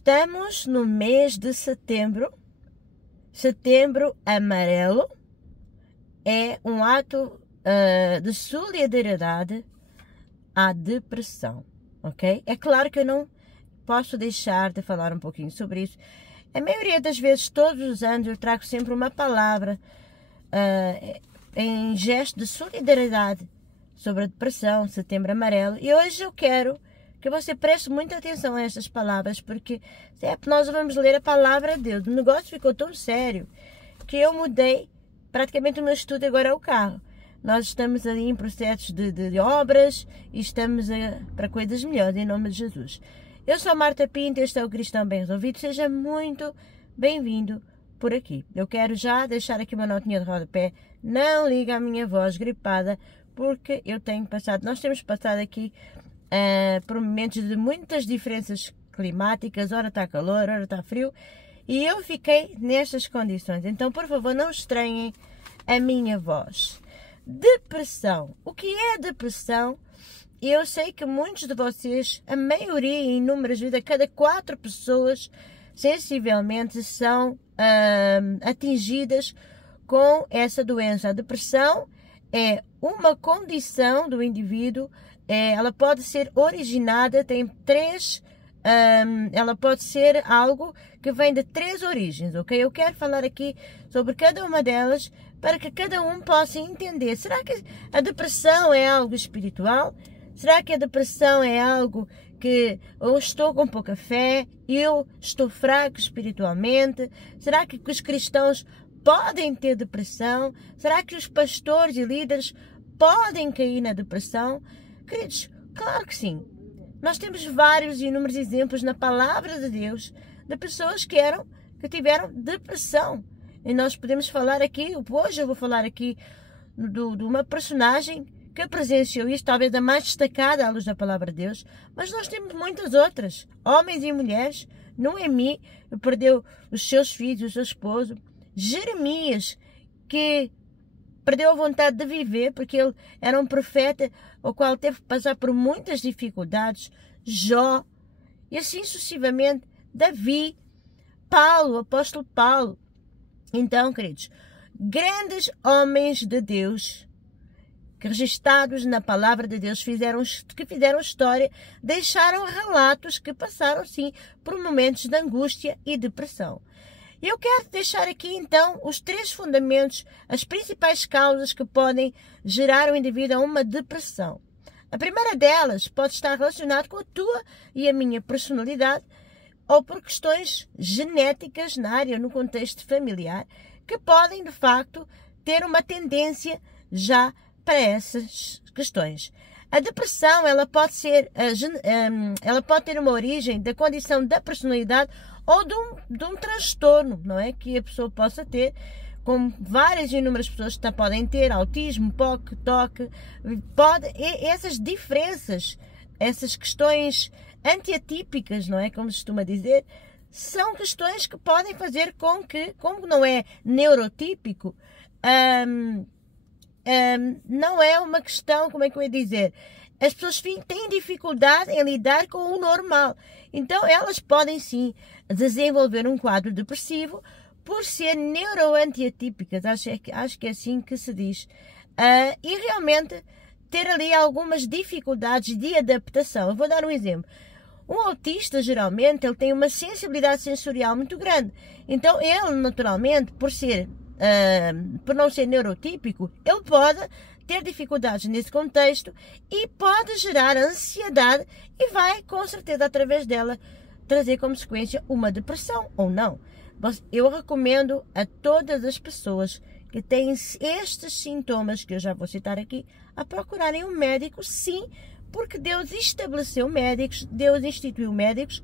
Estamos no mês de setembro. Setembro amarelo é um ato de solidariedade à depressão, ok? É claro que eu não posso deixar de falar um pouquinho sobre isso. A maioria das vezes, todos os anos, eu trago sempre uma palavra em gesto de solidariedade sobre a depressão, setembro amarelo. E hoje eu quero que você preste muita atenção a estas palavras, porque nós vamos ler a palavra de Deus. O negócio ficou tão sério que eu mudei praticamente o meu estúdio, agora é o carro. Nós estamos ali em processos de obras e estamos para coisas melhores, em nome de Jesus. Eu sou a Marta Pinto, este é o Cristão Bem Resolvido. Seja muito bem-vindo por aqui. Eu quero já deixar aqui uma notinha de rodapé. Não liga a minha voz gripada, porque nós temos passado aqui por momentos de muitas diferenças climáticas, ora está calor, ora está frio, e eu fiquei nestas condições. Então, por favor, não estranhem a minha voz. Depressão. O que é depressão? Eu sei que muitos de vocês, a maioria, em inúmeras vezes, a cada 4 pessoas, sensivelmente, são atingidas com essa doença. A depressão é uma condição do indivíduo. Ela pode ser originada, ela pode ser algo que vem de 3 origens, ok? Eu quero falar aqui sobre cada uma delas para que cada um possa entender. Será que a depressão é algo espiritual? Será que a depressão é algo que eu estou com pouca fé, eu estou fraco espiritualmente? Será que os cristãos podem ter depressão? Será que os pastores e líderes podem cair na depressão? Queridos, claro que sim. Nós temos vários e inúmeros exemplos na palavra de Deus de pessoas que tiveram depressão. E nós podemos falar aqui, hoje eu vou falar aqui de uma personagem que presenciou isso, talvez a mais destacada à luz da palavra de Deus, mas nós temos muitas outras, homens e mulheres. Noemi perdeu os seus filhos, o seu esposo. Jeremias, que perdeu a vontade de viver porque ele era um profeta o qual teve que passar por muitas dificuldades. Jó, e assim sucessivamente. Davi, Paulo, o apóstolo Paulo. Então, queridos, grandes homens de Deus que registrados na palavra de Deus que fizeram história, deixaram relatos que passaram sim por momentos de angústia e depressão. Eu quero deixar aqui, então, os 3 fundamentos, as principais causas que podem gerar o indivíduo a uma depressão. A primeira delas pode estar relacionada com a tua e a minha personalidade, ou por questões genéticas na área, no contexto familiar, que podem, de facto, ter uma tendência já para essas questões. A depressão, ela pode ter uma origem da condição da personalidade ou de um transtorno, não é? Que a pessoa possa ter, como várias e inúmeras pessoas podem ter, autismo, POC, TOC, essas diferenças, essas questões antiatípicas, não é? Como se costuma dizer, são questões que podem fazer com que, como não é neurotípico, não é uma questão, como é que eu ia dizer? As pessoas têm dificuldade em lidar com o normal. Então, elas podem sim desenvolver um quadro depressivo por ser neuroantiatípicas. Acho que é assim que se diz. E realmente ter ali algumas dificuldades de adaptação. Eu vou dar um exemplo. Um autista, geralmente, ele tem uma sensibilidade sensorial muito grande. Então, ele, naturalmente, por não ser neurotípico, ele pode ter dificuldades nesse contexto e pode gerar ansiedade e vai, com certeza, através dela, trazer como consequência uma depressão ou não. Eu recomendo a todas as pessoas que têm estes sintomas, que eu já vou citar aqui, a procurarem um médico, sim, porque Deus estabeleceu médicos, Deus instituiu médicos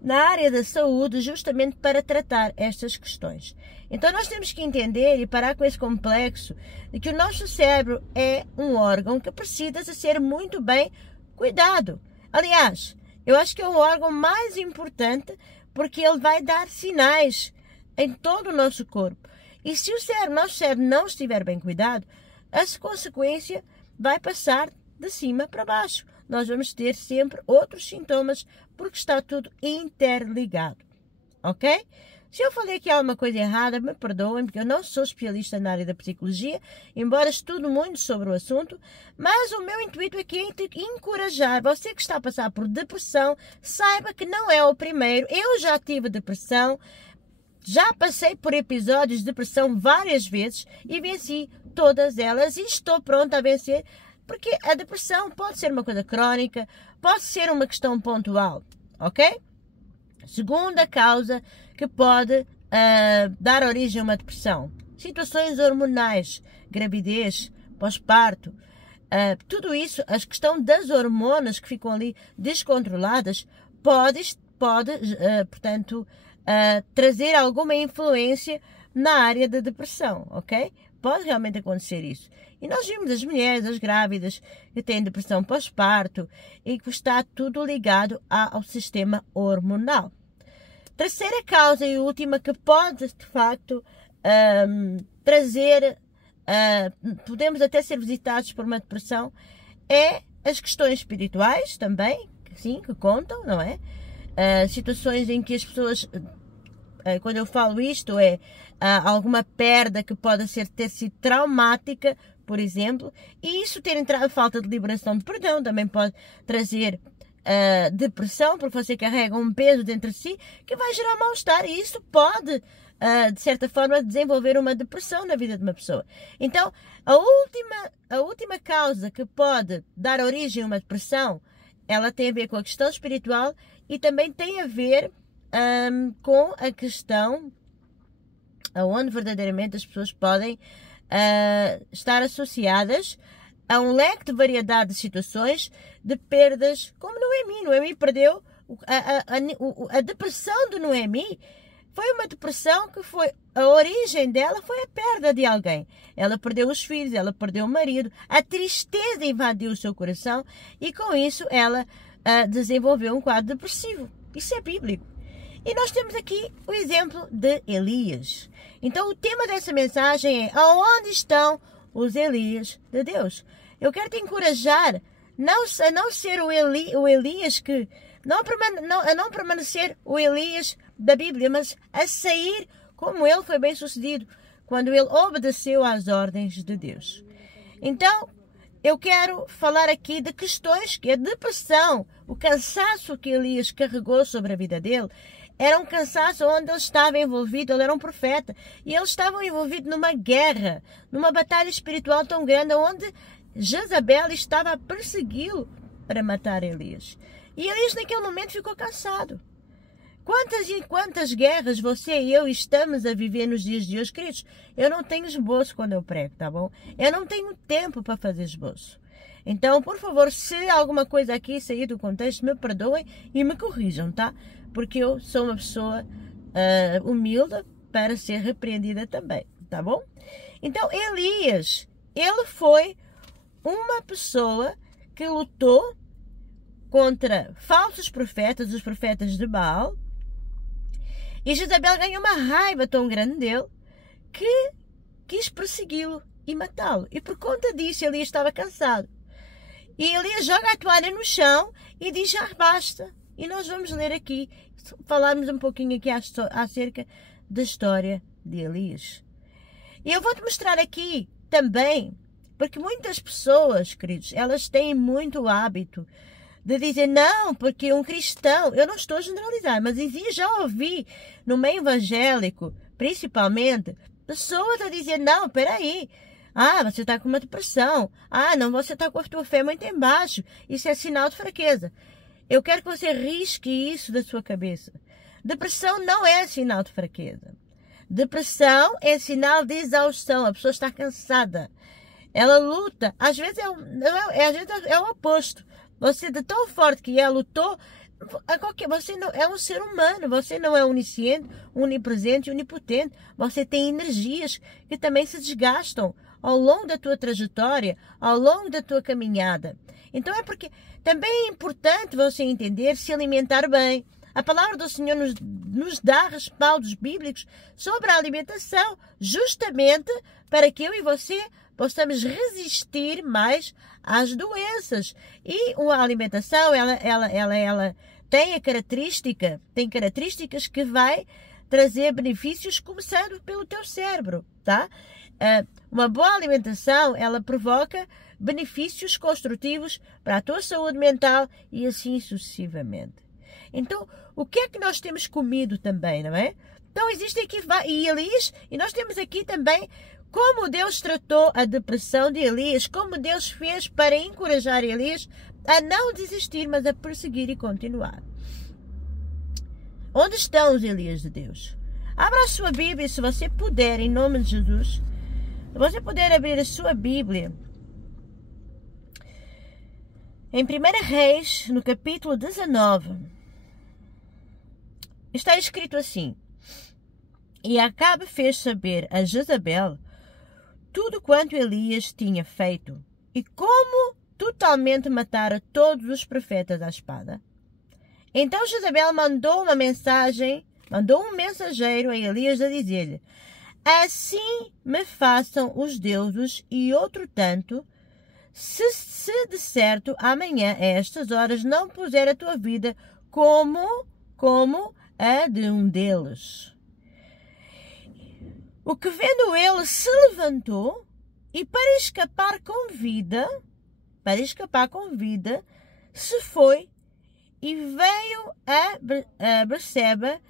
na área da saúde justamente para tratar estas questões. Então nós temos que entender e parar com esse complexo de que o nosso cérebro é um órgão que precisa ser muito bem cuidado. Aliás, eu acho que é o órgão mais importante porque ele vai dar sinais em todo o nosso corpo. E se o nosso cérebro não estiver bem cuidado, a consequência vai passar de cima para baixo, nós vamos ter sempre outros sintomas, porque está tudo interligado, ok? Se eu falei que há uma coisa errada, me perdoem, porque eu não sou especialista na área da psicologia, embora estudo muito sobre o assunto, mas o meu intuito aqui é encorajar você que está a passar por depressão, saiba que não é o primeiro. Eu já tive depressão, já passei por episódios de depressão várias vezes e venci todas elas e estou pronta a vencer, porque a depressão pode ser uma coisa crónica, pode ser uma questão pontual, ok? Segunda causa que pode dar origem a uma depressão: situações hormonais, gravidez, pós-parto, tudo isso, a questão das hormonas que ficam ali descontroladas, pode portanto, trazer alguma influência na área da depressão, ok? Pode realmente acontecer isso. E nós vimos as mulheres, as grávidas, que têm depressão pós-parto e que está tudo ligado ao sistema hormonal. Terceira causa e última que pode, de facto, trazer, podemos até ser visitados por uma depressão, é as questões espirituais também, sim, que contam, não é? Situações em que as pessoas, quando eu falo isto, alguma perda que pode ter sido traumática, por exemplo, e isso ter entrado falta de liberação de perdão também pode trazer depressão, porque você carrega um peso dentro de si que vai gerar mal-estar, e isso pode, de certa forma, desenvolver uma depressão na vida de uma pessoa. Então, a última causa que pode dar origem a uma depressão, ela tem a ver com a questão espiritual e também tem a ver com a questão onde verdadeiramente as pessoas podem estar associadas a um leque de variedade de situações de perdas, como Noemi. Noemi perdeu a depressão de Noemi. Foi uma depressão que a origem dela foi a perda de alguém. Ela perdeu os filhos, ela perdeu o marido, a tristeza invadiu o seu coração e com isso ela desenvolveu um quadro depressivo. Isso é bíblico. E nós temos aqui o exemplo de Elias. Então o tema dessa mensagem é: aonde estão os Elias de Deus? Eu quero te encorajar a não ser o Elias que a não permanecer o Elias da Bíblia, mas a sair como ele foi bem sucedido quando ele obedeceu às ordens de Deus. Então, eu quero falar aqui de questões que a depressão, o cansaço que Elias carregou sobre a vida dele, era um cansaço onde ele estava envolvido. Ele era um profeta e ele estava envolvido numa guerra, numa batalha espiritual tão grande, onde Jezabel estava a persegui-lo para matar Elias. E Elias naquele momento ficou cansado. Quantas e quantas guerras você e eu estamos a viver nos dias de hoje, queridos? Eu não tenho esboço quando eu prego, tá bom? Eu não tenho tempo para fazer esboço. Então, por favor, se alguma coisa aqui sair do contexto, me perdoem e me corrijam, tá? Porque eu sou uma pessoa humilde para ser repreendida também, tá bom? Então, Elias, ele foi uma pessoa que lutou contra falsos profetas, os profetas de Baal, e Jezabel ganhou uma raiva tão grande dele que quis persegui-lo e matá-lo. E por conta disso, Elias estava cansado. E Elias joga a toalha no chão e diz: já basta. E nós vamos ler aqui, falarmos um pouquinho aqui acerca da história de Elias. E eu vou-te mostrar aqui também, porque muitas pessoas, queridos, elas têm muito hábito de dizer: não, porque um cristão, eu não estou a generalizar, mas já ouvi no meio evangélico, principalmente, pessoas a dizer: não, espera aí, você está com uma depressão, não, você está com a tua fé muito em baixo, isso é sinal de fraqueza. Eu quero que você risque isso da sua cabeça. Depressão não é sinal de fraqueza. Depressão é sinal de exaustão, a pessoa está cansada, ela luta, às vezes é o oposto. Você, de tão forte que lutou, você não é um ser humano, você não é onisciente, onipresente e onipotente. Você tem energias que também se desgastam ao longo da tua trajetória, ao longo da tua caminhada. Então é porque também é importante você entender, se alimentar bem. A palavra do Senhor nos dá respaldos bíblicos sobre a alimentação, justamente para que eu e você possamos resistir mais às doenças. E a alimentação, ela tem características que vai trazer benefícios, começando pelo teu cérebro, tá? Uma boa alimentação, ela provoca benefícios construtivos para a tua saúde mental e assim sucessivamente. Então, o que é que nós temos comido também, não é? Então, existe aqui Elias, e nós temos aqui também como Deus tratou a depressão de Elias, como Deus fez para encorajar Elias a não desistir, mas a perseguir e continuar. Onde estão os Elias de Deus? Abra a sua Bíblia, se você puder, em nome de Jesus. Se você puder abrir a sua Bíblia, em 1 Reis, no capítulo 19, está escrito assim: E Acabe fez saber a Jezabel tudo quanto Elias tinha feito, e como totalmente matara todos os profetas à espada. Então Jezabel mandou um mensageiro a Elias a dizer-lhe: Assim me façam os deuses e outro tanto, se de certo amanhã a estas horas não puser a tua vida como a de um deles. O que vendo ele se levantou e para escapar com vida, se foi e veio a Berseba,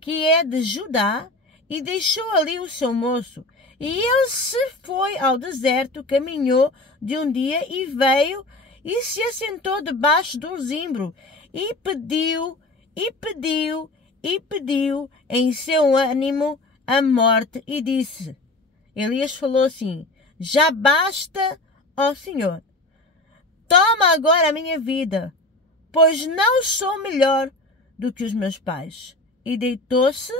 que é de Judá, e deixou ali o seu moço. E ele se foi ao deserto, caminhou de um dia e veio e se assentou debaixo do zimbro e pediu em seu ânimo a morte e disse: Elias falou assim: Já basta, ó Senhor, toma agora a minha vida, pois não sou melhor do que os meus pais. E deitou-se,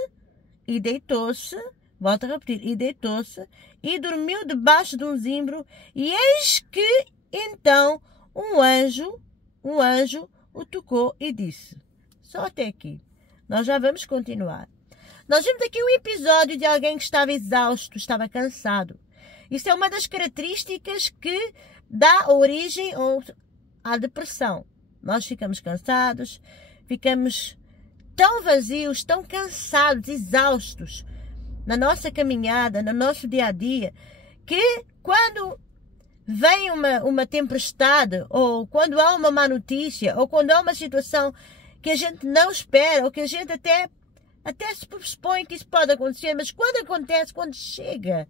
volto a repetir, e deitou-se, e dormiu debaixo de um zimbro, e eis que então um anjo o tocou e disse: Só até aqui, nós já vamos continuar. Nós vimos aqui um episódio de alguém que estava exausto, estava cansado. Isso é uma das características que dá origem à depressão. Nós ficamos cansados, ficamos tão vazios, tão cansados, exaustos na nossa caminhada, no nosso dia a dia, que quando vem uma tempestade, ou quando há uma má notícia, ou quando há uma situação que a gente não espera, ou que a gente até se supõe que isso pode acontecer, mas quando acontece, quando chega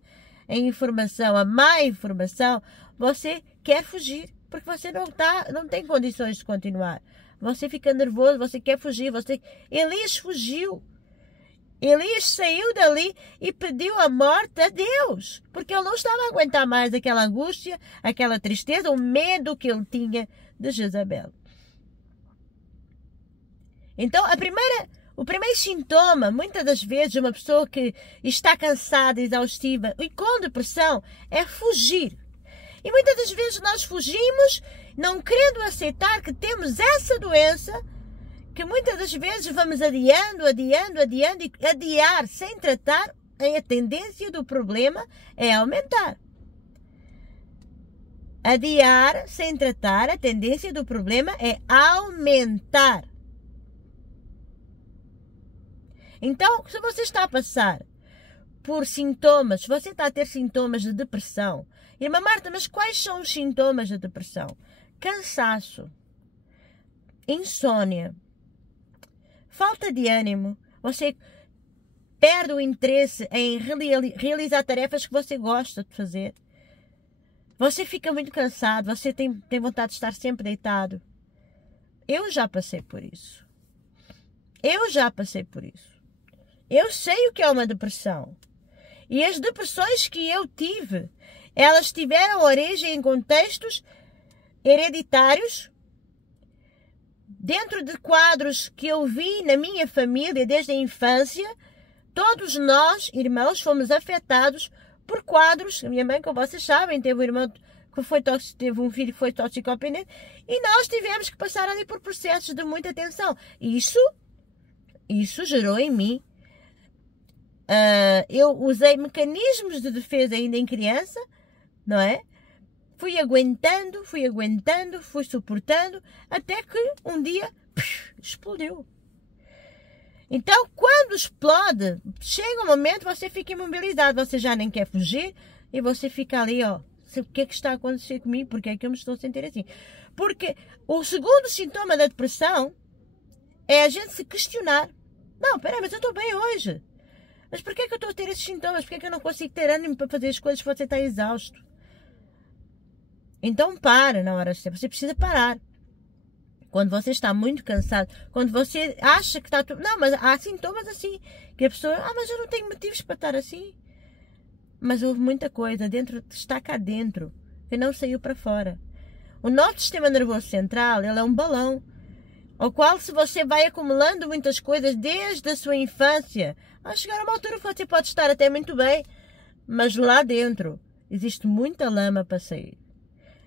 a informação, a má informação, você quer fugir, porque você não tem condições de continuar. Você fica nervoso, você quer fugir. Elias fugiu. Elias saiu dali e pediu a morte a Deus, porque ele não estava a aguentar mais aquela angústia, aquela tristeza, o medo que ele tinha de Jezabel. Então, o primeiro sintoma, muitas das vezes, de uma pessoa que está cansada, exaustiva e com depressão, é fugir. E muitas das vezes nós fugimos, não querendo aceitar que temos essa doença, que muitas das vezes vamos adiando, e adiar sem tratar, a tendência do problema é aumentar. Adiar sem tratar, a tendência do problema é aumentar. Então, se você está a passar por sintomas, se você está a ter sintomas de depressão, irmã Marta, mas quais são os sintomas da depressão? Cansaço, insônia, falta de ânimo, você perde o interesse em realizar tarefas que você gosta de fazer, você fica muito cansado, você tem vontade de estar sempre deitado. Eu já passei por isso. Eu sei o que é uma depressão. E as depressões que eu tive, elas tiveram origem em contextos hereditários, dentro de quadros que eu vi na minha família desde a infância. Todos nós, irmãos, fomos afetados por quadros. A minha mãe, como vocês sabem, teve um irmão que teve um filho que foi toxicodependente, e nós tivemos que passar ali por processos de muita tensão. Isso gerou em mim. Eu usei mecanismos de defesa ainda em criança, não é? Fui aguentando, fui suportando, até que um dia explodiu. Então, quando explode, chega um momento, você fica imobilizado, você já nem quer fugir e você fica ali, ó, o que é que está a acontecer comigo? Porque é que eu me estou a sentir assim? Porque o segundo sintoma da depressão é a gente se questionar. Não, peraí, mas eu estou bem hoje. Mas por que é que eu estou a ter esses sintomas? Por que é que eu não consigo ter ânimo para fazer as coisas se você está exausto? Então para na hora certa. Você precisa parar. Quando você está muito cansado, quando você acha que está tudo... Não, mas há sintomas assim, que a pessoa... mas eu não tenho motivos para estar assim. Mas houve muita coisa dentro, está cá dentro, que não saiu para fora. O nosso sistema nervoso central, ele é um balão, ao qual se você vai acumulando muitas coisas desde a sua infância, vai chegar a uma altura que você pode estar até muito bem, mas lá dentro existe muita lama para sair.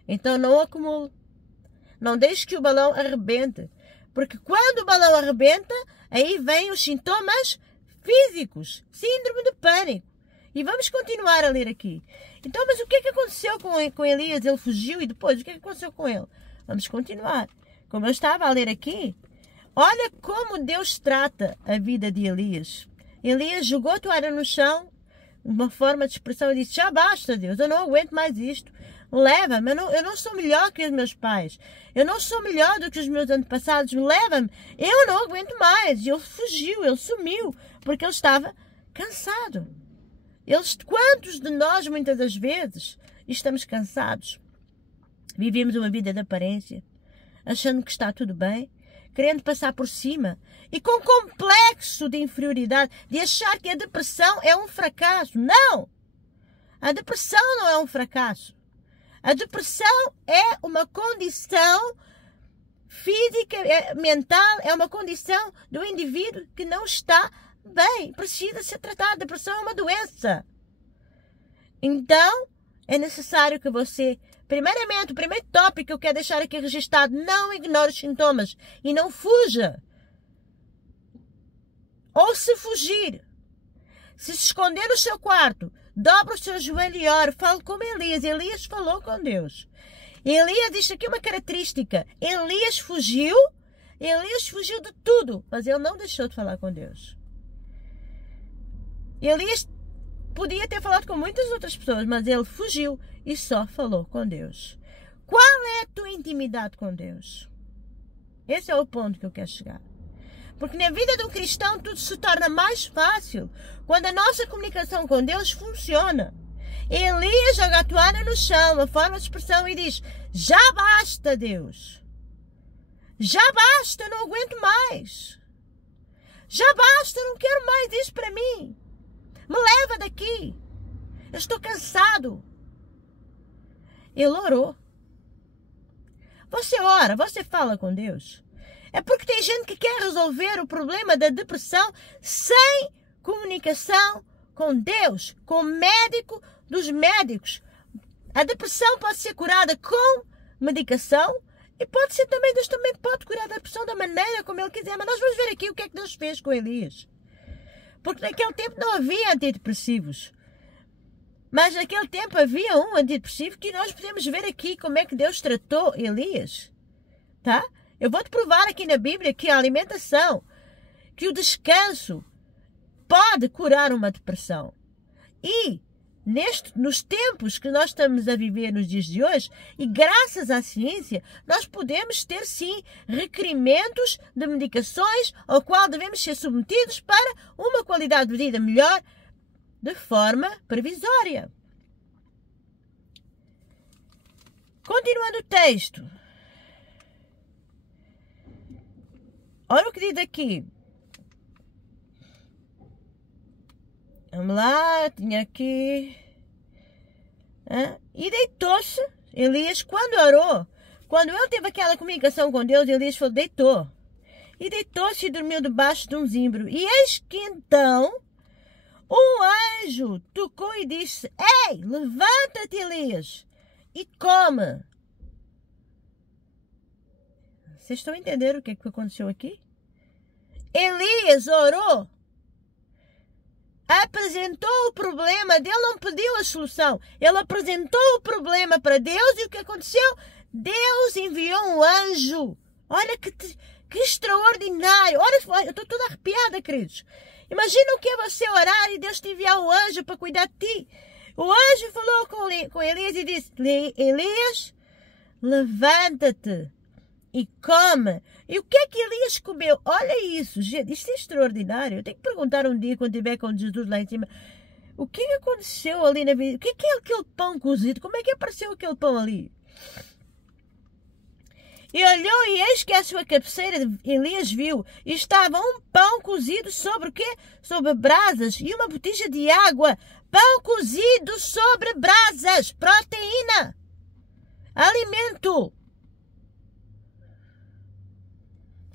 Então não acumule. Não deixe que o balão arrebente. Porque quando o balão arrebenta, aí vêm os sintomas físicos. Síndrome de pânico. E vamos continuar a ler aqui. Então, mas o que é que aconteceu com Elias? Ele fugiu e depois, o que é que aconteceu com ele? Vamos continuar. Como eu estava a ler aqui, olha como Deus trata a vida de Elias. Elias jogou a toalha no chão, uma forma de expressão, e disse, já basta, Deus, eu não aguento mais isto. Leva-me, eu não sou melhor que os meus pais. Eu não sou melhor do que os meus antepassados. Leva-me, eu não aguento mais. E ele fugiu, ele sumiu, porque ele estava cansado. Quantos de nós, muitas das vezes, estamos cansados? Vivemos uma vida de aparência, achando que está tudo bem, querendo passar por cima e com complexo de inferioridade, de achar que a depressão é um fracasso. Não! A depressão não é um fracasso. A depressão é uma condição física, mental, é uma condição do indivíduo que não está bem, precisa ser tratado. A depressão é uma doença. Então, é necessário que você, primeiramente, o primeiro tópico que eu quero deixar aqui registrado, não ignore os sintomas e não fuja. Ou se fugir, se esconder no seu quarto, dobra o seu joelho e ora, fale como Elias. Elias falou com Deus. Elias, diz aqui uma característica, Elias fugiu de tudo, mas ele não deixou de falar com Deus. Elias podia ter falado com muitas outras pessoas, mas ele fugiu e só falou com Deus. Qual é a tua intimidade com Deus? Esse é o ponto que eu quero chegar. Porque na vida de um cristão tudo se torna mais fácil quando a nossa comunicação com Deus funciona. Elias joga a toalha no chão, uma forma de expressão, e diz, já basta, Deus. Já basta, eu não aguento mais. Já basta, eu não quero mais isso para mim. Me leva daqui. Eu estou cansado. Ele orou. Você ora, você fala com Deus. É porque tem gente que quer resolver o problema da depressão sem comunicação com Deus, com o médico dos médicos. A depressão pode ser curada com medicação e pode ser também, Deus também pode curar a depressão da maneira como Ele quiser. Mas nós vamos ver aqui o que é que Deus fez com Elias. Porque naquele tempo não havia antidepressivos. Mas naquele tempo havia um antidepressivo que nós podemos ver aqui como é que Deus tratou Elias. Tá? Eu vou-te provar aqui na Bíblia que a alimentação, que o descanso pode curar uma depressão. E nos tempos que nós estamos a viver nos dias de hoje, e graças à ciência, nós podemos ter sim requerimentos de medicações ao qual devemos ser submetidos para uma qualidade de vida melhor de forma provisória. Continuando o texto. Olha o que diz aqui. Vamos lá, tinha aqui. E deitou-se, Elias, quando orou. Quando ele teve aquela comunicação com Deus, Elias falou, deitou. E deitou-se e dormiu debaixo de um zimbro. E eis que então um anjo tocou e disse, ei, levanta-te, Elias, e come. Vocês estão a entender o que é que aconteceu aqui? Elias orou. apresentou o problema dele, não pediu a solução. Ele apresentou o problema para Deus e o que aconteceu? Deus enviou um anjo. Olha que extraordinário. Olha, eu estou toda arrepiada, queridos. Imagina o que é você orar e Deus te enviar um anjo para cuidar de ti. O anjo falou com Elias e disse: Elias, levanta-te e come. E o que é que Elias comeu? Olha isso, gente, isto é extraordinário. Eu tenho que perguntar um dia, quando estiver com Jesus lá em cima, o que é que aconteceu ali na vida? O que é aquele pão cozido? Como é que apareceu aquele pão ali? E olhou, e eis que à sua cabeceira Elias viu, e estava um pão cozido sobre o quê? Sobre brasas, e uma botija de água. Pão cozido sobre brasas, proteína, alimento.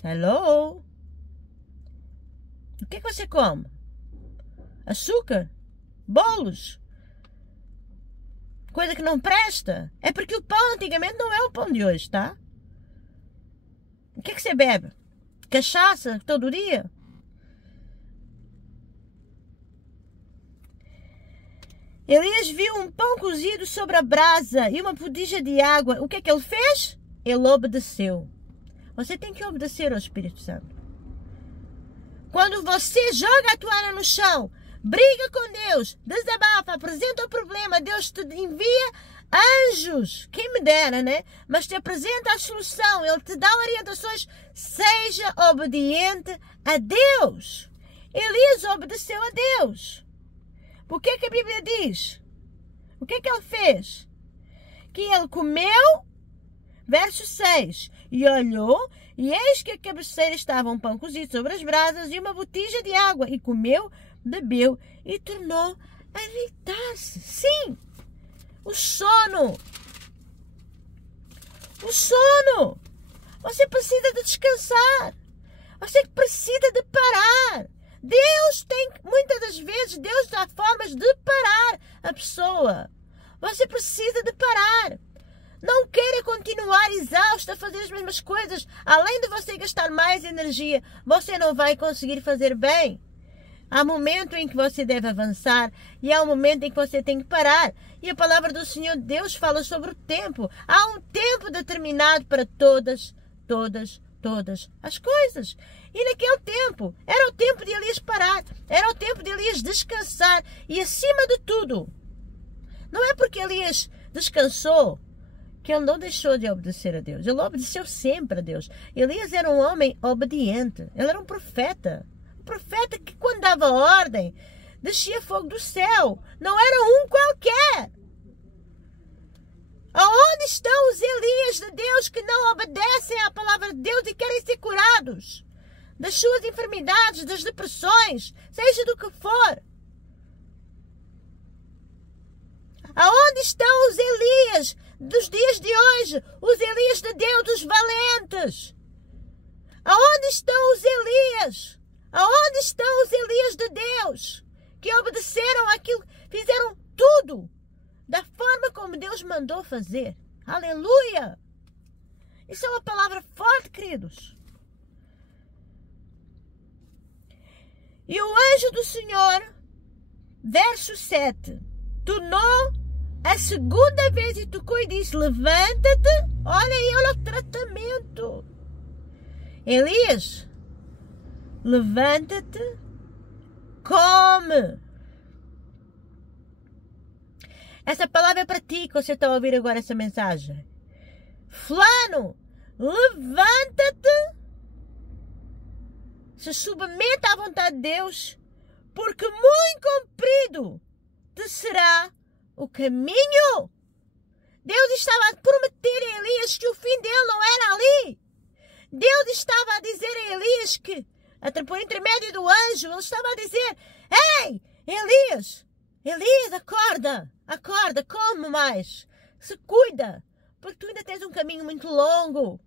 Hello? O que é que você come? Açúcar? Bolos? Coisa que não presta? É porque o pão antigamente não é o pão de hoje, tá? O que é que você bebe? Cachaça todo dia? Elias viu um pão cozido sobre a brasa e uma botija de água. O que é que ele fez? Ele obedeceu. Você tem que obedecer ao Espírito Santo. Quando você joga a toalha no chão, briga com Deus, desabafa, apresenta o problema, Deus te envia anjos, quem me dera, né? Mas te apresenta a solução, Ele te dá orientações. Seja obediente a Deus. Elias obedeceu a Deus. O que é que a Bíblia diz? O que é que ele fez? Que ele comeu, verso 6, e olhou, e eis que a cabeceira estava um pão cozido sobre as brasas e uma botija de água, e comeu, bebeu e tornou a deitar-se. Sim, o sono. O sono. Você precisa de descansar. Você precisa de parar. Deus tem, muitas das vezes, Deus dá formas de parar a pessoa. Você precisa de parar. Não queira continuar exausto a fazer as mesmas coisas. Além de você gastar mais energia, você não vai conseguir fazer bem. Há um momento em que você deve avançar e há um momento em que você tem que parar. E a palavra do Senhor Deus fala sobre o tempo. Há um tempo determinado para todas as coisas. E naquele tempo, era o tempo de Elias parar, era o tempo de Elias descansar. E acima de tudo, não é porque Elias descansou que ele não deixou de obedecer a Deus. Ele obedeceu sempre a Deus. Elias era um homem obediente, ele era um profeta. Um profeta que, quando dava ordem, descia fogo do céu. Não era um qualquer. Aonde estão os Elias de Deus que não obedecem à palavra de Deus e querem ser curados das suas enfermidades, das depressões, seja do que for? Aonde estão os Elias dos dias de hoje? Os Elias de Deus, dos valentes? Aonde estão os Elias? Aonde estão os Elias de Deus que obedeceram aquilo, fizeram tudo da forma como Deus mandou fazer? Aleluia! Isso é uma palavra forte, queridos. E o anjo do Senhor, verso 7, tornou a segunda vez e tocou e disse: levanta-te. Olha aí, olha o tratamento. Elias, levanta-te, come. Essa palavra é para ti, que você está a ouvir agora essa mensagem. Fulano, levanta-te, se submeta à vontade de Deus, porque muito comprido te será o caminho. Deus estava a prometer a Elias que o fim dele não era ali. Deus estava a dizer a Elias que, até por intermédio do anjo, ele estava a dizer: ei, Elias, acorda, come mais, se cuida, porque tu ainda tens um caminho muito longo.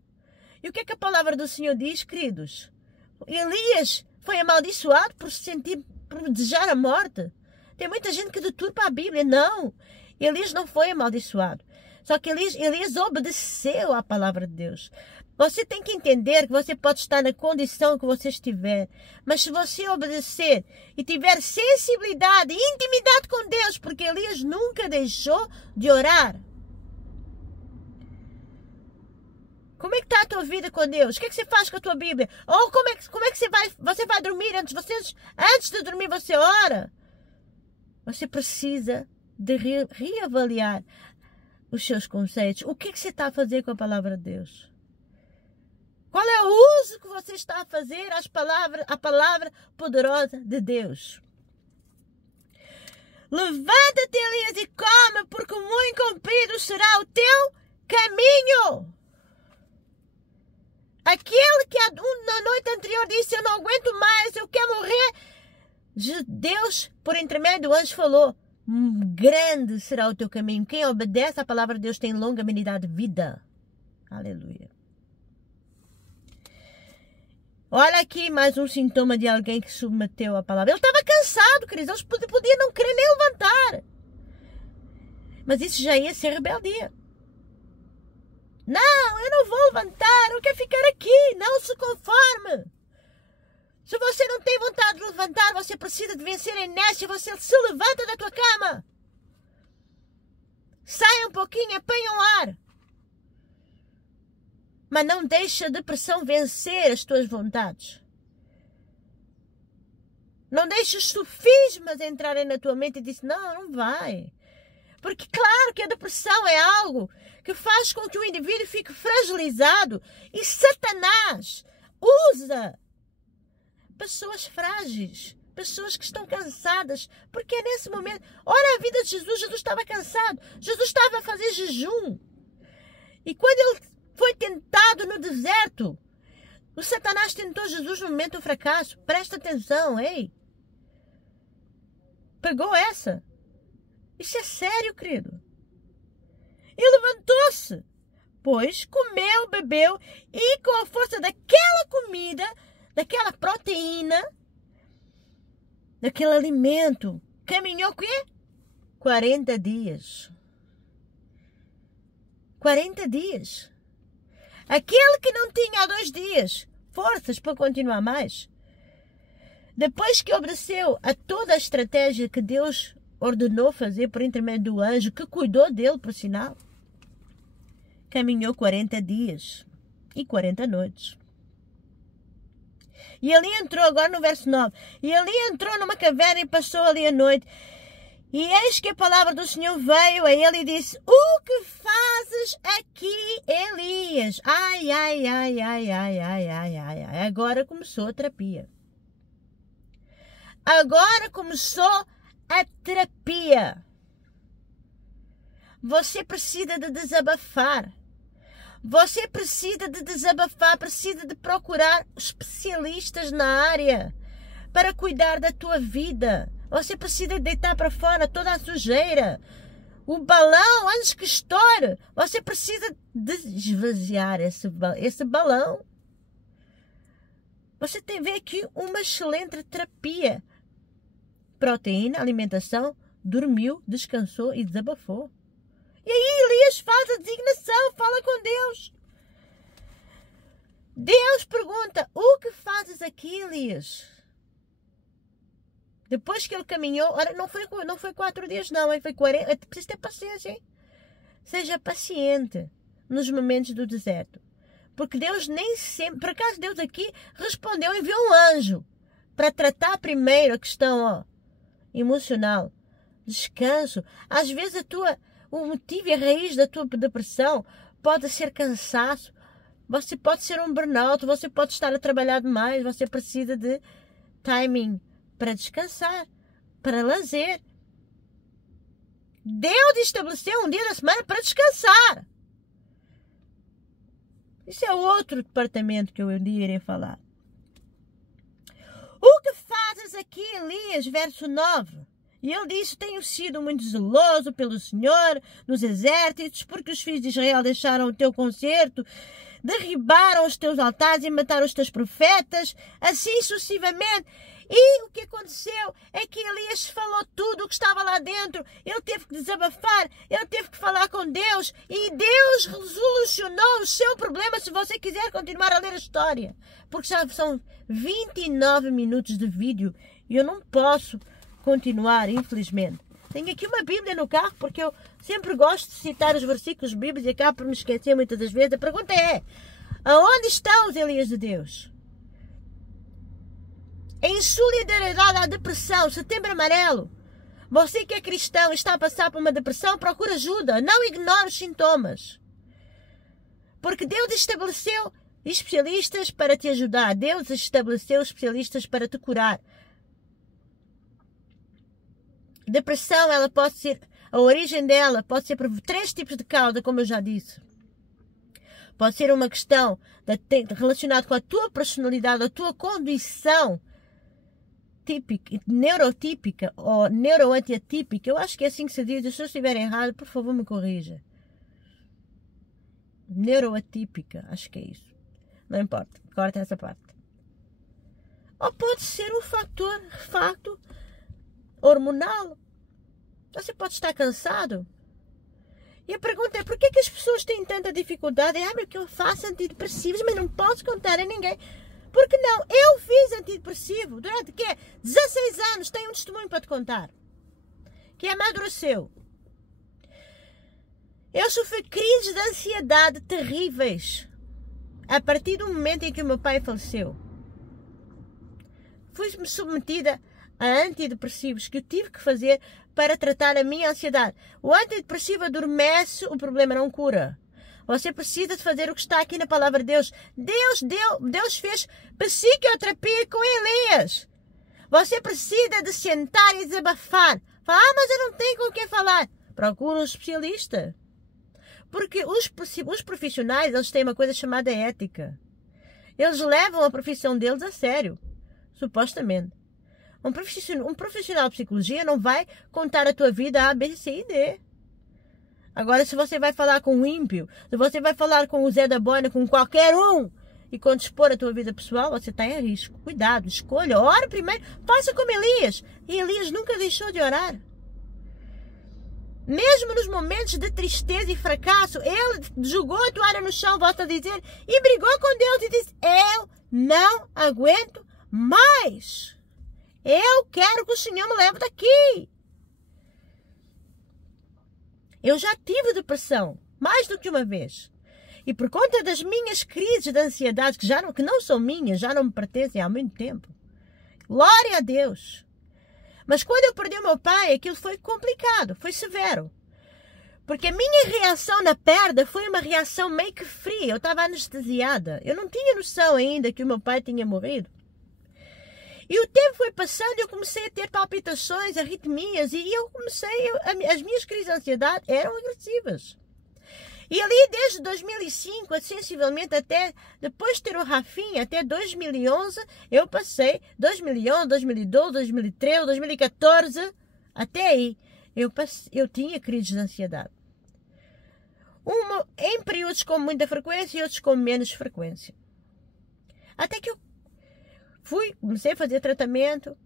E o que é que a palavra do Senhor diz, queridos? Elias foi amaldiçoado por desejar a morte. Tem muita gente que deturpa a Bíblia. Não, Elias não foi amaldiçoado. Só que Elias obedeceu à palavra de Deus. Você tem que entender que você pode estar na condição que você estiver, mas se você obedecer e tiver sensibilidade e intimidade com Deus, porque Elias nunca deixou de orar. Como é que está a tua vida com Deus? O que é que você faz com a tua Bíblia? Ou como é que você vai dormir antes de dormir você ora? Você precisa de reavaliar os seus conceitos. O que é que você está a fazer com a palavra de Deus? Qual é o uso que você está a fazer à palavra poderosa de Deus? Levanta-te, Elias, e come, porque muito comprido será o teu caminho. Aquele que na noite anterior disse, eu não aguento mais, eu quero morrer. Deus, por intermédio do anjo, falou, grande será o teu caminho. Quem obedece à palavra de Deus tem longanimidade de vida. Aleluia. Olha aqui mais um sintoma de alguém que submeteu a palavra. Ele estava cansado, queridos. Ele podia não querer nem levantar. Mas isso já ia ser rebeldia. Não, eu não vou levantar. Eu quero ficar aqui. Não se conforme. Se você não tem vontade de levantar, você precisa de vencer a inércia. Você se levanta da tua cama. Sai um pouquinho, apanha o ar. Mas não deixa a depressão vencer as tuas vontades. Não deixa os sofismas entrarem na tua mente e dizer, não vai. Porque claro que a depressão é algo que faz com que o indivíduo fique fragilizado. E Satanás usa pessoas frágeis, pessoas que estão cansadas. Porque é nesse momento, olha a vida de Jesus, Jesus estava cansado. Jesus estava a fazer jejum. E quando ele foi tentado no deserto, o Satanás tentou Jesus no momento do fracasso. Presta atenção, ei. Pegou essa. Isso é sério, querido. E levantou-se, pois comeu, bebeu, e com a força daquela comida, daquela proteína, daquele alimento, caminhou o quê? 40 dias. 40 dias. Aquele que não tinha há 2 dias forças para continuar mais, depois que obedeceu a toda a estratégia que Deus ordenou fazer por intermédio do anjo, que cuidou dele, por sinal, caminhou 40 dias e 40 noites. E ali entrou, agora no verso 9, e ali entrou numa caverna e passou ali a noite. E eis que a palavra do Senhor veio a ele e disse, o que fazes aqui, Elias? Ai, ai, ai, ai, ai, ai, ai, ai, ai. Agora começou a terapia. Agora começou a terapia. Você precisa de desabafar. Você precisa de desabafar, precisa de procurar especialistas na área para cuidar da tua vida. Você precisa deitar para fora toda a sujeira. O balão, antes que estoure, você precisa esvaziar esse balão. Você tem ver aqui uma excelente terapia. Proteína, alimentação, dormiu, descansou e desabafou. E aí Elias faz a designação, fala com Deus. Deus pergunta, o que fazes aqui, Elias? Depois que ele caminhou, ora, não foi 4 dias não, foi 40, precisa ter paciência, hein? Seja paciente nos momentos do deserto. Porque Deus nem sempre, por acaso Deus aqui respondeu, enviou um anjo para tratar primeiro a questão emocional. Descanso. Às vezes o motivo e a raiz da tua depressão pode ser cansaço. Você pode ser um burnout, você pode estar a trabalhar demais, você precisa de timing para descansar, para lazer. Deus estabeleceu um dia da semana para descansar. Isso é outro departamento que eu um dia irei falar. O que fazes aqui, Elias? Verso 9. E ele disse, tenho sido muito zeloso pelo Senhor nos exércitos, porque os filhos de Israel deixaram o teu concerto, derribaram os teus altares e mataram os teus profetas, assim sucessivamente. E o que aconteceu é que Elias falou tudo o que estava lá dentro. Ele teve que desabafar, ele teve que falar com Deus. E Deus solucionou o seu problema, se você quiser continuar a ler a história. Porque já são 29 minutos de vídeo e eu não posso continuar, infelizmente. Tenho aqui uma Bíblia no carro, porque eu sempre gosto de citar os versículos bíblicos e acabo por me esquecer muitas das vezes. A pergunta é, aonde estão os Elias de Deus? Em solidariedade à depressão, Setembro Amarelo. Você que é cristão e está a passar por uma depressão, procura ajuda. Não ignore os sintomas. Porque Deus estabeleceu especialistas para te ajudar. Deus estabeleceu especialistas para te curar. Depressão, ela pode ser, a origem dela pode ser por 3 tipos de causa, como eu já disse. Pode ser uma questão relacionada com a tua personalidade, a tua condição típica, neurotípica ou neuroantiatípica. Eu acho que é assim que se diz. Se eu estiver errado, por favor, me corrija. Neuroatípica, acho que é isso. Não importa, corta essa parte. Ou pode ser um facto hormonal. Você pode estar cansado. E a pergunta é, por que as pessoas têm tanta dificuldade? Porque eu faço antidepressivos, mas não posso contar a ninguém. Por que não? Eu fiz antidepressivo durante 16 anos. Tenho um testemunho para te contar. Que amadureceu. Eu sofri crises de ansiedade terríveis. A partir do momento em que o meu pai faleceu. Fui-me submetida a antidepressivos que eu tive que fazer para tratar a minha ansiedade. O antidepressivo adormece, o problema não cura. Você precisa de fazer o que está aqui na palavra de Deus. Deus fez psicoterapia com Elias. Você precisa de sentar e desabafar. Falar, mas eu não tenho com quem falar. Procura um especialista. Porque os profissionais, eles têm uma coisa chamada ética. Eles levam a profissão deles a sério. Supostamente. Um profissional de psicologia não vai contar a tua vida A, B, C e D. Agora, se você vai falar com um ímpio, se você vai falar com o Zé da Boina, com qualquer um, e quando expor a tua vida pessoal, você está em risco. Cuidado, escolha, ore primeiro, faça como Elias. E Elias nunca deixou de orar. Mesmo nos momentos de tristeza e fracasso, ele jogou a toalha no chão, volta a dizer, e brigou com Deus e disse, eu não aguento mais. Eu quero que o Senhor me leve daqui. Eu já tive depressão, mais do que uma vez. E por conta das minhas crises de ansiedade, que não são minhas, já não me pertencem há muito tempo. Glória a Deus. Mas quando eu perdi o meu pai, aquilo foi complicado, foi severo. Porque a minha reação na perda foi uma reação meio que fria. Eu estava anestesiada. Eu não tinha noção ainda que o meu pai tinha morrido. E o tempo foi passando e eu comecei a ter palpitações, arritmias. E eu as minhas crises de ansiedade eram agressivas. E ali desde 2005, sensivelmente até, depois de ter o Rafinha, até 2011, eu passei, 2011, 2012, 2013, 2014, até aí, eu tinha crises de ansiedade. Em períodos com muita frequência e outros com menos frequência. Até que eu comecei a fazer tratamento,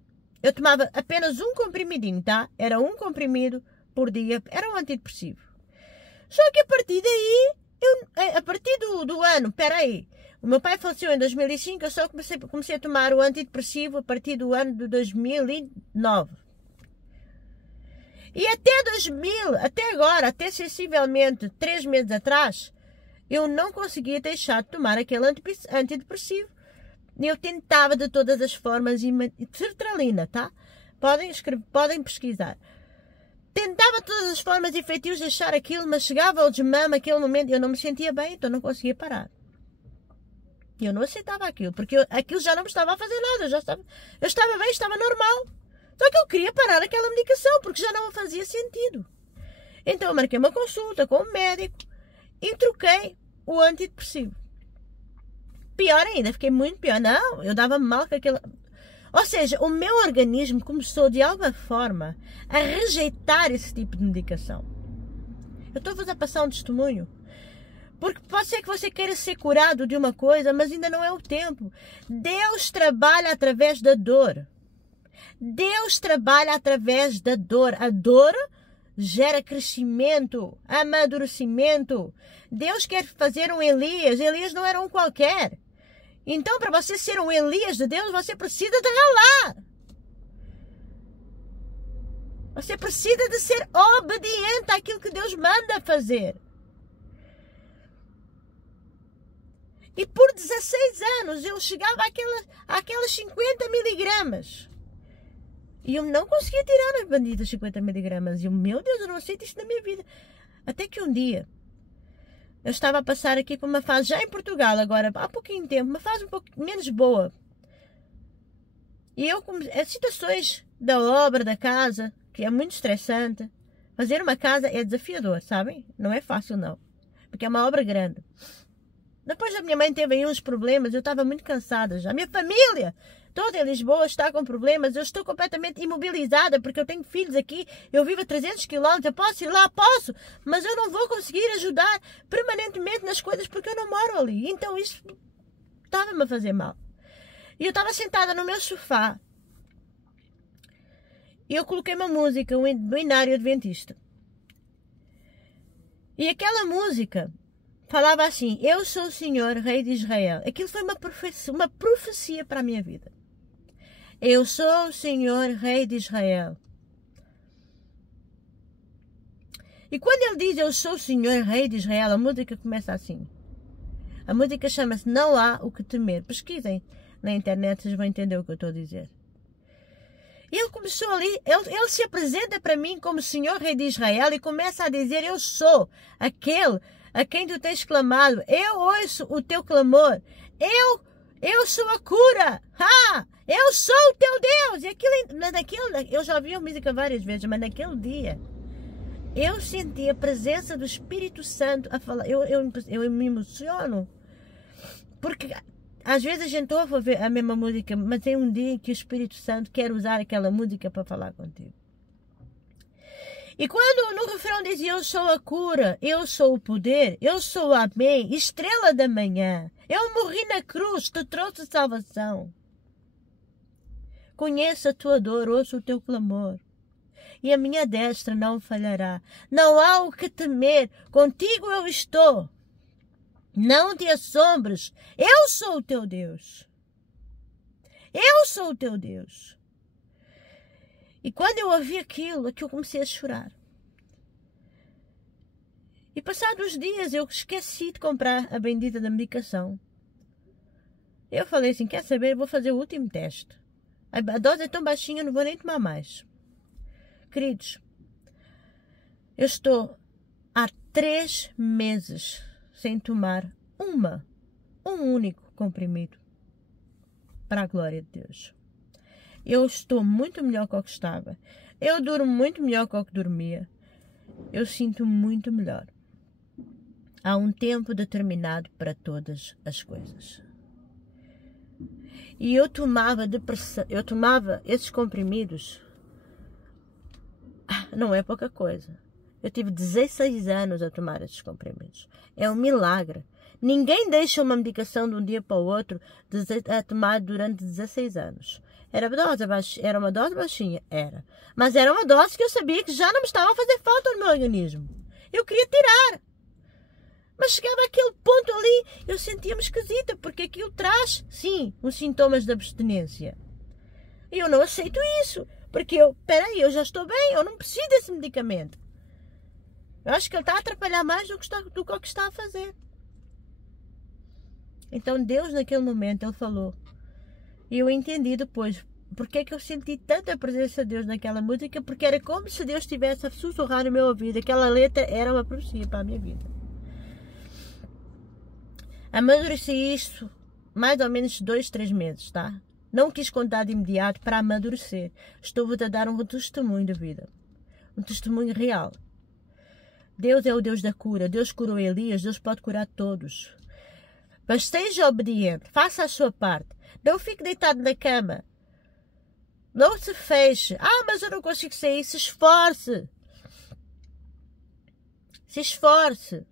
eu tomava apenas um comprimidinho, tá? Era um comprimido por dia, era um antidepressivo. Só que a partir daí, a partir do ano, o meu pai faleceu em 2005, eu só comecei a tomar o antidepressivo a partir do ano de 2009. E até agora, até sensivelmente 3 meses atrás, eu não conseguia deixar de tomar aquele antidepressivo. Eu tentava de todas as formas, sertralina, tá? Podem pesquisar. Tentava de todas as formas efetivas de deixar aquilo, mas chegava ao desmame, aquele momento, eu não me sentia bem, então não conseguia parar. Eu não aceitava aquilo, porque aquilo já não me estava a fazer nada, eu estava bem, estava normal. Só que eu queria parar aquela medicação, porque já não me fazia sentido. Então eu marquei uma consulta com o médico e troquei o antidepressivo. Pior ainda, fiquei muito pior. Não, eu dava mal com aquela... Ou seja, o meu organismo começou de alguma forma a rejeitar esse tipo de medicação. Eu estou a passar um testemunho. Porque pode ser que você queira ser curado de uma coisa, mas ainda não é o tempo. Deus trabalha através da dor. Deus trabalha através da dor. A dor gera crescimento, amadurecimento. Deus quer fazer um Elias. Elias não era um qualquer. Então, para você ser um Elias de Deus, você precisa de ralar. Você precisa de ser obediente àquilo que Deus manda fazer. E por 16 anos eu chegava àquelas 50 miligramas. E eu não conseguia tirar as bandidas 50 miligramas. E eu, meu Deus, eu não aceito isto na minha vida. Até que um dia, eu estava a passar aqui por uma fase, já em Portugal agora, há pouquinho tempo, uma fase um pouco menos boa. E eu, as situações da obra, da casa, que é muito estressante. Fazer uma casa é desafiador, sabem? Não é fácil não. Porque é uma obra grande. Depois a minha mãe teve aí uns problemas, eu estava muito cansada já. A minha família toda em Lisboa está com problemas, eu estou completamente imobilizada porque eu tenho filhos aqui, eu vivo a 300 km, eu posso ir lá, posso, mas eu não vou conseguir ajudar permanentemente nas coisas porque eu não moro ali. Então isso estava-me a fazer mal. E eu estava sentada no meu sofá e eu coloquei uma música, um hinário adventista. E aquela música falava assim: eu sou o Senhor, Rei de Israel. Aquilo foi uma profecia para a minha vida. Eu sou o Senhor, Rei de Israel. E quando ele diz eu sou o Senhor, Rei de Israel, a música começa assim. A música chama-se Não Há O Que Temer. Pesquisem na internet, vocês vão entender o que eu estou a dizer. E ele começou ali, ele se apresenta para mim como Senhor, Rei de Israel e começa a dizer: eu sou aquele a quem tu tens clamado, eu ouço o teu clamor, eu sou a cura, eu sou o teu Deus. E eu já ouvi a música várias vezes, mas naquele dia eu senti a presença do Espírito Santo a falar. Eu me emociono, porque às vezes a gente ouve a mesma música, mas tem um dia que o Espírito Santo quer usar aquela música para falar contigo. E quando no refrão dizia: eu sou a cura, eu sou o poder, eu sou a Amém, estrela da manhã, eu morri na cruz, te trouxe salvação. Conheço a tua dor, ouço o teu clamor, e a minha destra não falhará. Não há o que temer, contigo eu estou. Não te assombres, eu sou o teu Deus. Eu sou o teu Deus. E quando eu ouvi aquilo, é que eu comecei a chorar. E passados uns dias eu esqueci de comprar a bendita da medicação. Eu falei assim: quer saber, vou fazer o último teste. A dose é tão baixinha, eu não vou nem tomar mais. Queridos, eu estou há 3 meses sem tomar um único comprimido. Para a glória de Deus. Eu estou muito melhor que o que estava. Eu durmo muito melhor que o que dormia. Eu sinto muito melhor. Há um tempo determinado para todas as coisas. E eu tomava esses comprimidos. Não é pouca coisa. Eu tive 16 anos a tomar esses comprimidos. É um milagre. Ninguém deixa uma medicação de um dia para o outro a tomar durante 16 anos. Era uma dose baixinha? Era. Mas era uma dose que eu sabia que já não me estava a fazer falta no meu organismo. Eu queria tirar. Mas chegava àquele ponto ali, eu sentia-me esquisita, porque aquilo traz, sim, os sintomas de abstinência. E eu não aceito isso, porque peraí, eu já estou bem, eu não preciso desse medicamento. Eu acho que ele está a atrapalhar mais do que o que está a fazer. Então Deus naquele momento, Ele falou. E eu entendi depois porque é que eu senti tanta presença de Deus naquela música, porque era como se Deus estivesse a sussurrar no meu ouvido. Aquela letra era uma profecia para a minha vida. Amadureci isso mais ou menos 2, 3 meses, tá? Não quis contar de imediato para amadurecer. Estou-vos a dar um testemunho de vida. Um testemunho real. Deus é o Deus da cura. Deus curou Elias, Deus pode curar todos. Mas seja obediente, faça a sua parte. Não fique deitado na cama. Não se feche. Mas eu não consigo sair. Se esforce. Se esforce.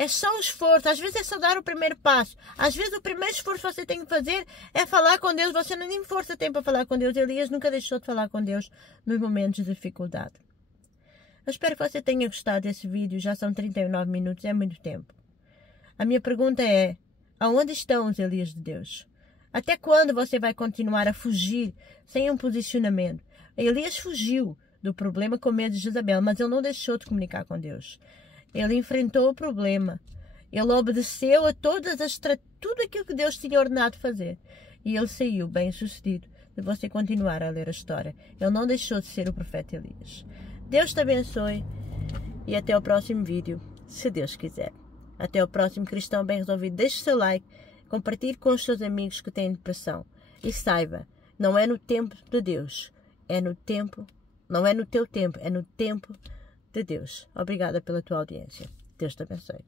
É só o esforço. Às vezes é só dar o primeiro passo. Às vezes o primeiro esforço que você tem que fazer é falar com Deus. Você não tem força tem para falar com Deus. Elias nunca deixou de falar com Deus nos momentos de dificuldade. Eu espero que você tenha gostado desse vídeo. Já são 39 minutos, é muito tempo. A minha pergunta é, aonde estão os Elias de Deus? Até quando você vai continuar a fugir sem um posicionamento? Elias fugiu do problema com medo de Jezabel, mas ele não deixou de comunicar com Deus. Ele enfrentou o problema. Ele obedeceu a tudo aquilo que Deus tinha ordenado fazer. E ele saiu bem sucedido. Se você continuar a ler a história, ele não deixou de ser o profeta Elias. Deus te abençoe e até o próximo vídeo, se Deus quiser. Até o próximo Cristão Bem Resolvido. Deixe o seu like, compartilhe com os seus amigos que têm depressão. E saiba, não é no tempo de Deus, não é no teu tempo, é no tempo de Deus. Obrigada pela tua audiência. Deus te abençoe.